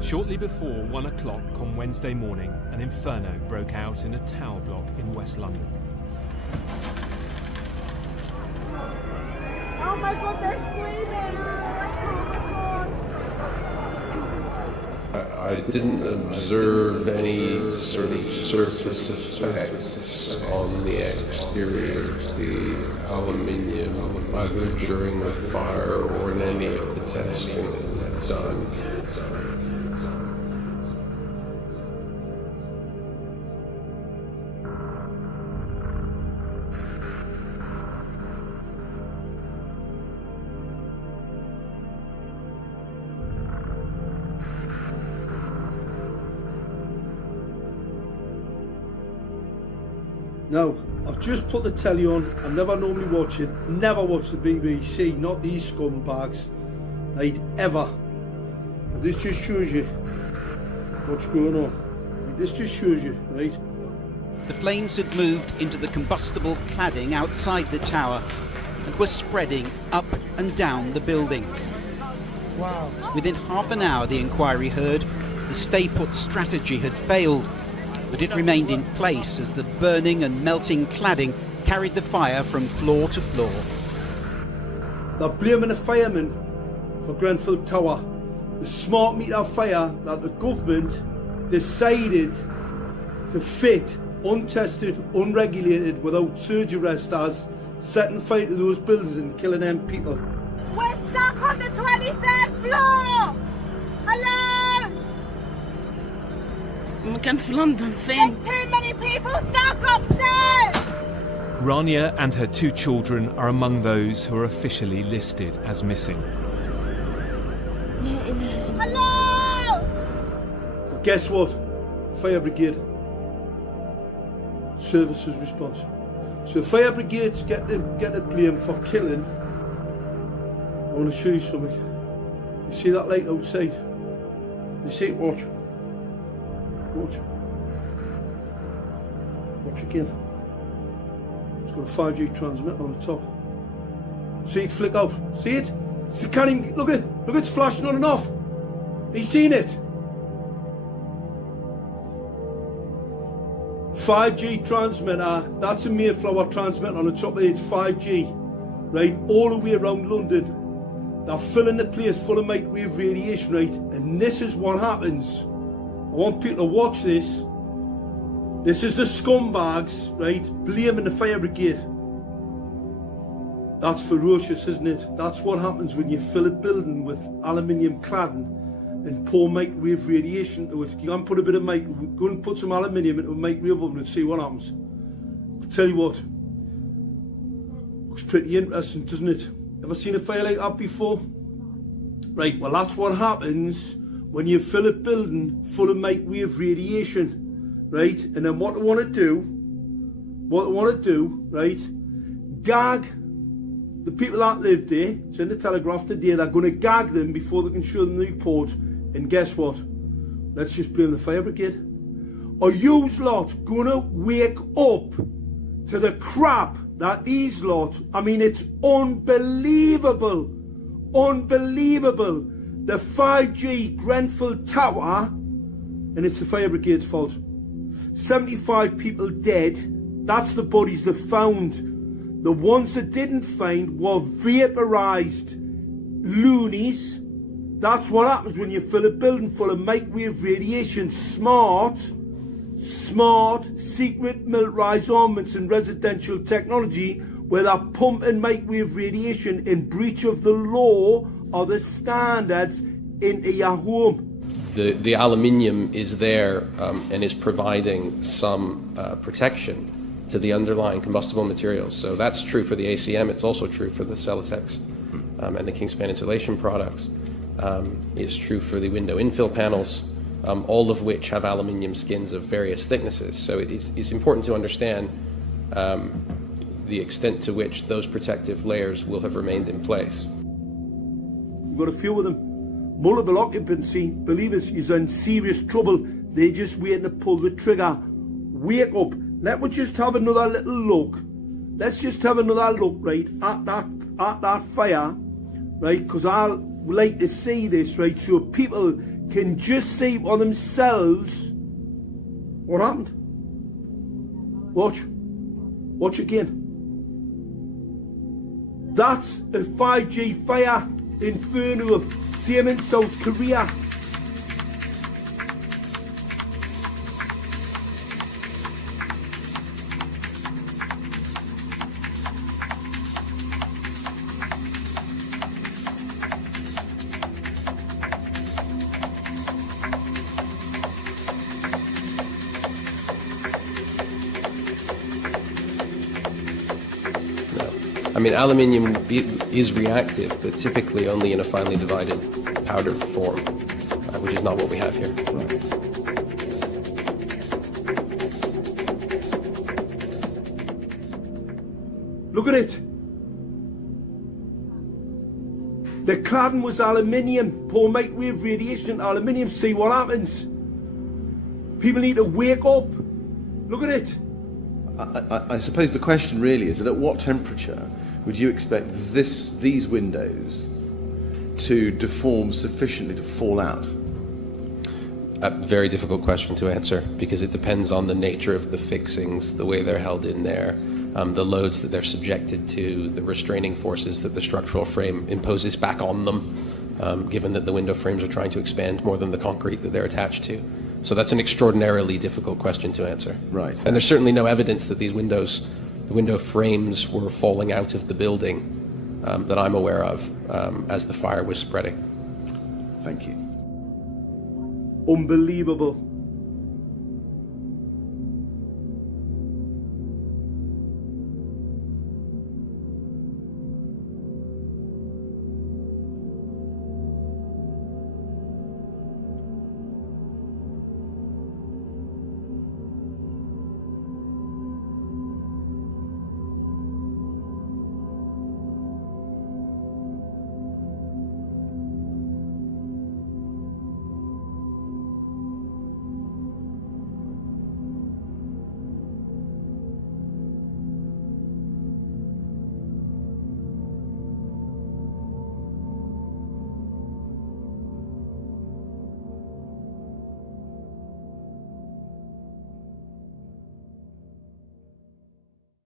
Shortly before 1 o'clock on Wednesday morning, an inferno broke out in a tower block in West London. Oh my God, they're screaming! I didn't observe any sort of surface effects on the exterior of the aluminium, either during the fire or in any of the testing that was done. Now, I've just put the telly on. I never normally watch it. Never watch the BBC, not these scumbags. I'd ever. But this just shows you what's going on. This just shows you, right? The flames had moved into the combustible cladding outside the tower and were spreading up and down the building. Wow. Within half an hour, the inquiry heard the stay-put strategy had failed, but it remained in place as the burning and melting cladding carried the fire from floor to floor. They're blaming the firemen for Grenfell Tower, the smart meter fire that the government decided to fit, untested, unregulated, without surge arresters, setting fire to those buildings and killing them people. We're stuck on the 23rd floor! Hello! مكان في لندن There's فين؟ too many people stuck upstairs! Rania and her 2 children are among those who are officially listed as missing. Hello! But guess what? Fire brigade. Services response. So fire brigades get the blame for killing. I want to show you something. You see that light outside? You see it? Watch. Watch. Watch again. It's got a 5G transmitter on the top. See it flick out? See it? See, can't even, look it's flashing on and off. Have you seen it? 5G transmitter, that's a Mayflower transmitter on the top of it, it's 5G. Right, all the way around London. They're filling the place full of microwave radiation, right? And this is what happens. I want people to watch this. This is the scumbags, right, blaming the fire brigade. That's ferocious, isn't it? That's what happens when you fill a building with aluminium cladding and pour microwave radiation to it. You can put a bit of go and put some aluminium into a microwave oven and see what happens. I'll tell you what, looks pretty interesting, doesn't it? Ever seen a fire like that before? Right, well that's what happens when you fill a building full of microwave radiation, right? And then what they want to do, right, gag the people that live there. It's in the Telegraph today. They're going to gag them before they can show them the report. And guess what? Let's just blame the fire brigade. Are you lot going to wake up to the crap that these lot, I mean, it's unbelievable, unbelievable. The 5G Grenfell Tower, and it's the fire brigade's fault. 75 people dead. That's the bodies they found. The ones that didn't find were vaporized loonies. That's what happens when you fill a building full of microwave radiation. Smart, secret militarized armaments and residential technology where they're pumping microwave radiation in breach of the law or the standards into your home. The aluminium is there and is providing some protection to the underlying combustible materials. So that's true for the ACM. It's also true for the Celotex and the Kingspan insulation products. It's true for the window infill panels, all of which have aluminium skins of various thicknesses. So it's important to understand the extent to which those protective layers will have remained in place. We've got a few of them. Multiple occupancy, believe us, is in serious trouble. They're just waiting to pull the trigger. Wake up. Let me just have another little look. Let's just have another look, right, at that fire, right, because I like to see this, right, so people can just see for themselves what happened. Watch again. That's a 5G fire inferno, same in South Korea. I mean, aluminium is reactive, but typically only in a finely divided powder form, which is not what we have here. Look at it. The cladding was aluminium, poor microwave radiation, aluminium. See what happens. People need to wake up. Look at it. I suppose the question really is that at what temperature would you expect these windows to deform sufficiently to fall out? A very difficult question to answer because it depends on the nature of the fixings, the way they're held in there, the loads that they're subjected to, the restraining forces that the structural frame imposes back on them, given that the window frames are trying to expand more than the concrete that they're attached to. So that's an extraordinarily difficult question to answer. Right. And there's certainly no evidence that these windows, the window frames, were falling out of the building that I'm aware of as the fire was spreading. Thank you. Unbelievable.